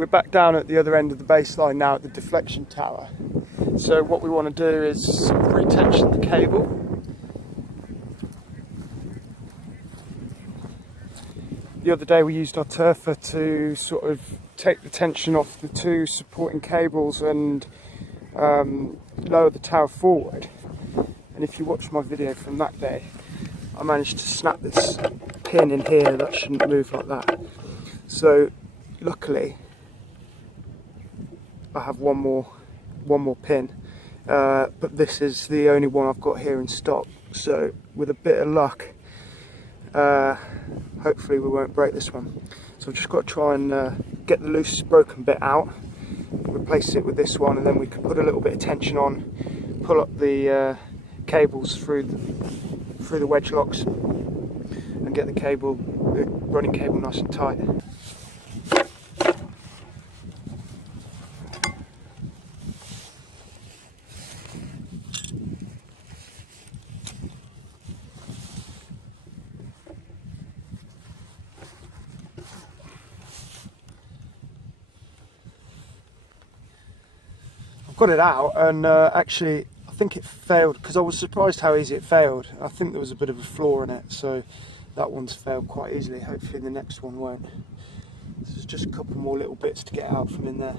we're back down at the other end of the baseline now at the deflection tower. So what we want to do is retension the cable. The other day we used our turfer to sort of take the tension off the two supporting cables and lower the tower forward. And if you watch my video from that day, I managed to snap this pin in here that shouldn't move like that. So luckily I have one more pin, but this is the only one I've got here in stock. So with a bit of luck, hopefully we won't break this one. So I've just got to try and get the loose broken bit out, replace it with this one, and then we can put a little bit of tension on, pull up the cables through the wedge locks and get the running cable nice and tight. I've got it out, and actually I think it failed because I was surprised how easy it failed. I think there was a bit of a flaw in it, so that one's failed quite easily. Hopefully the next one won't. There's just a couple more little bits to get out from in there.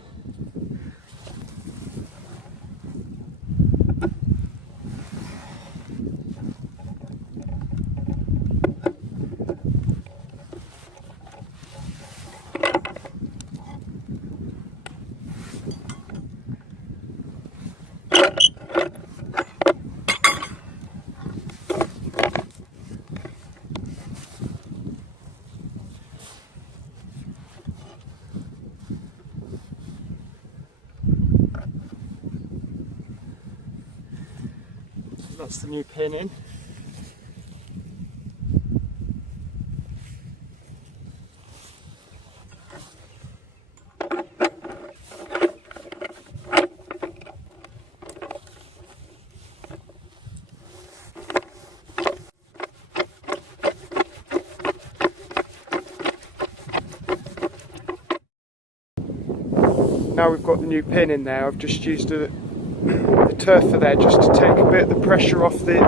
That's the new pin in. Now we've got the new pin in there, I've just used the turfer there just to take a bit of the pressure off the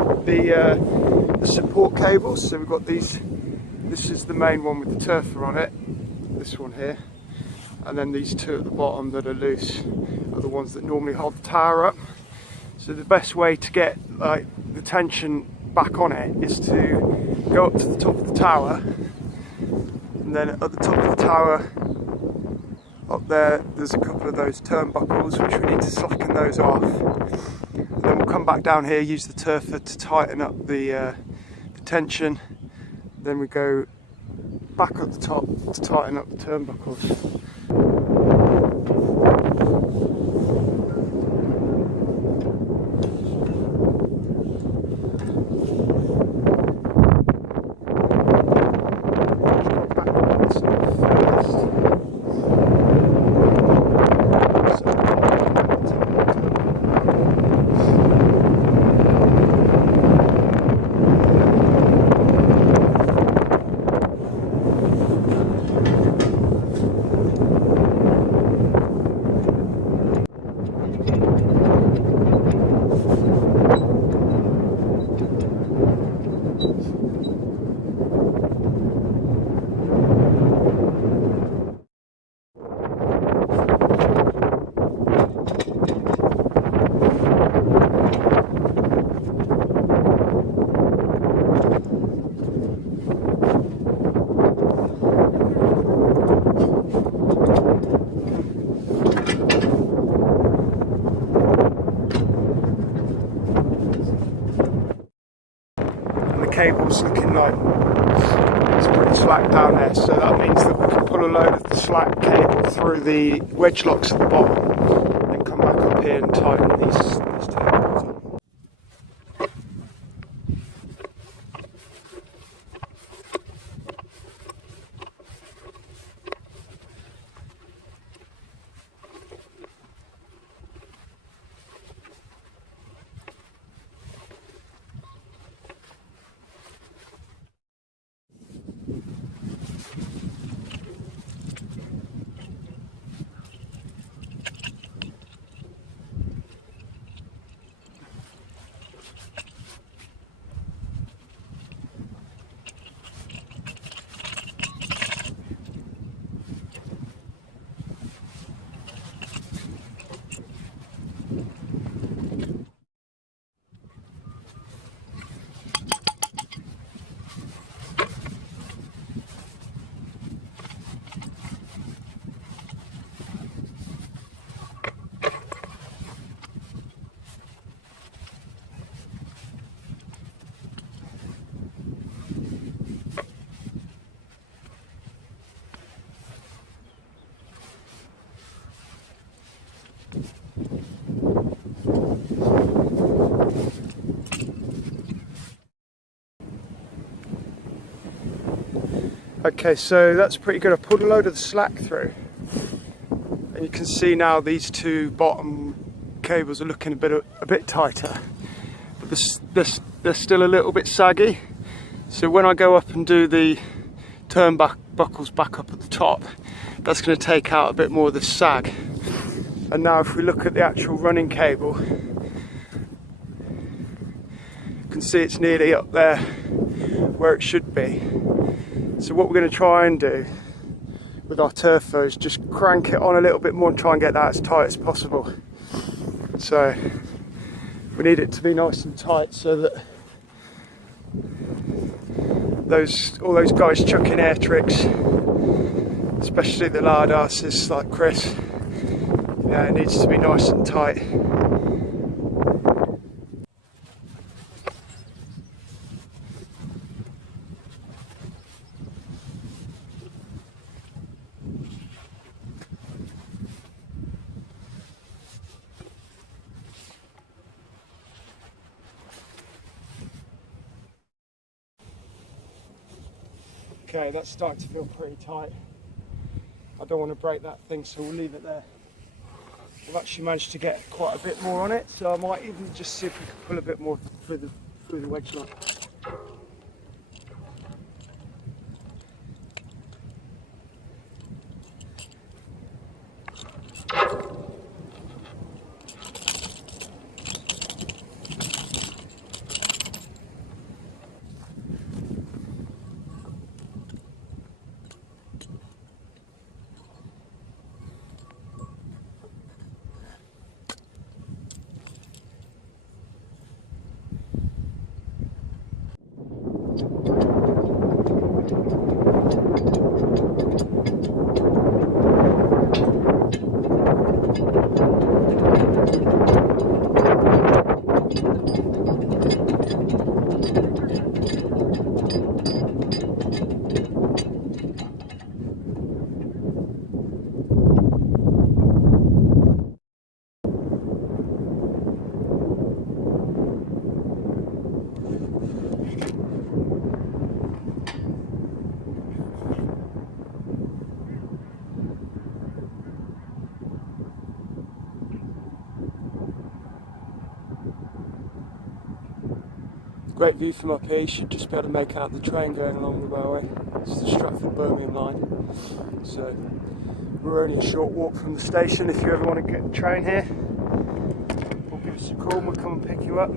support cables. So we've got these, this is the main one with the turfer on it, this one here, and then these two at the bottom that are loose are the ones that normally hold the tower up. So the best way to get like the tension back on it is to go up to the top of the tower, and then at the top of the tower up there's a couple of those turnbuckles which we need to slacken those off, and then we'll come back down here, use the turfer to tighten up the tension, then we go back up the top to tighten up the turnbuckles. Cable's looking like it's pretty slack down there, so that means that we can pull a load of the slack cable through the wedge locks at the bottom and then come back up here and tighten these cables on. Okay, so that's pretty good. I pulled a load of the slack through, and you can see now these two bottom cables are looking a bit tighter, but they're still a little bit saggy. So when I go up and do the turnbuckles back up at the top, that's going to take out a bit more of the sag. And now if we look at the actual running cable, you can see it's nearly up there where it should be. So what we're going to try and do with our turfo is just crank it on a little bit more and try and get that as tight as possible. So we need it to be nice and tight so that all those guys chucking air tricks, especially the lard asses like Chris, yeah, it needs to be nice and tight. Okay, that's starting to feel pretty tight. I don't want to break that thing, so we'll leave it there. I've actually managed to get quite a bit more on it, so I might even just see if we can pull a bit more through the wedge line. Great view from up here, you should just be able to make out the train going along the railway. It's the Stratford-Birmingham line. So we're only a short walk from the station. If you ever want to get the train here, we'll give us a call and we'll come and pick you up.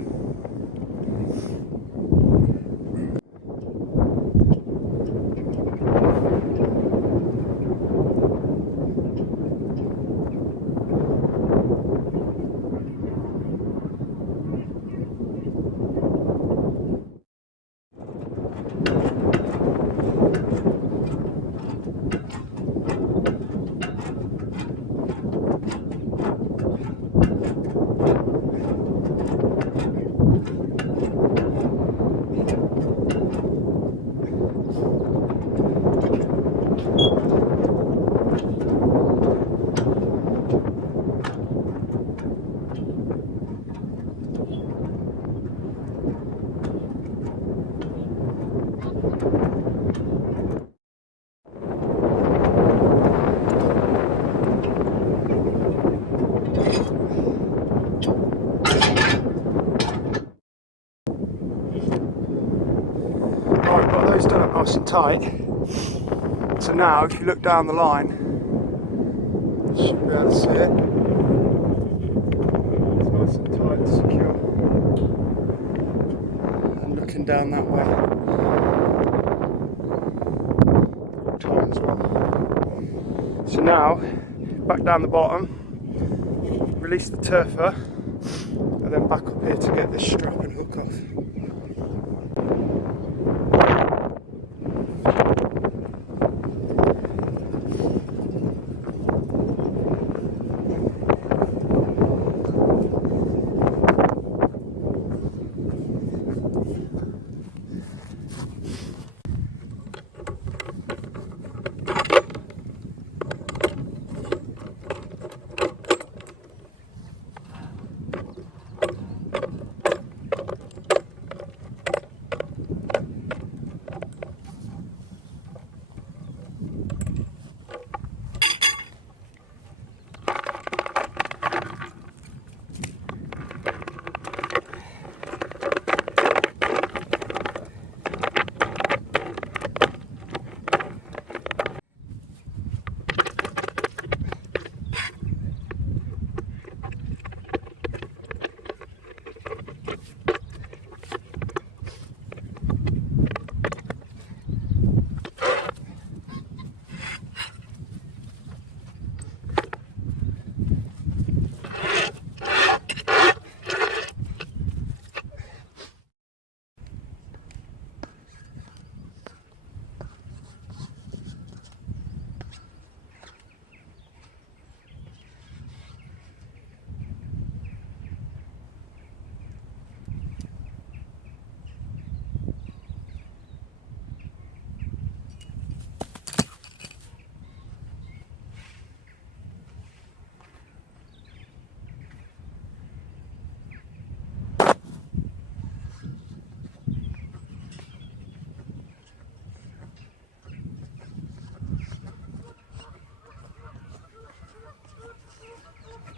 Done up nice and tight. So now if you look down the line, you should be able to see it. It's nice and tight and secure. And looking down that way, tight as well. So now, back down the bottom, release the turfer, and then back up here to get this strap and hook off.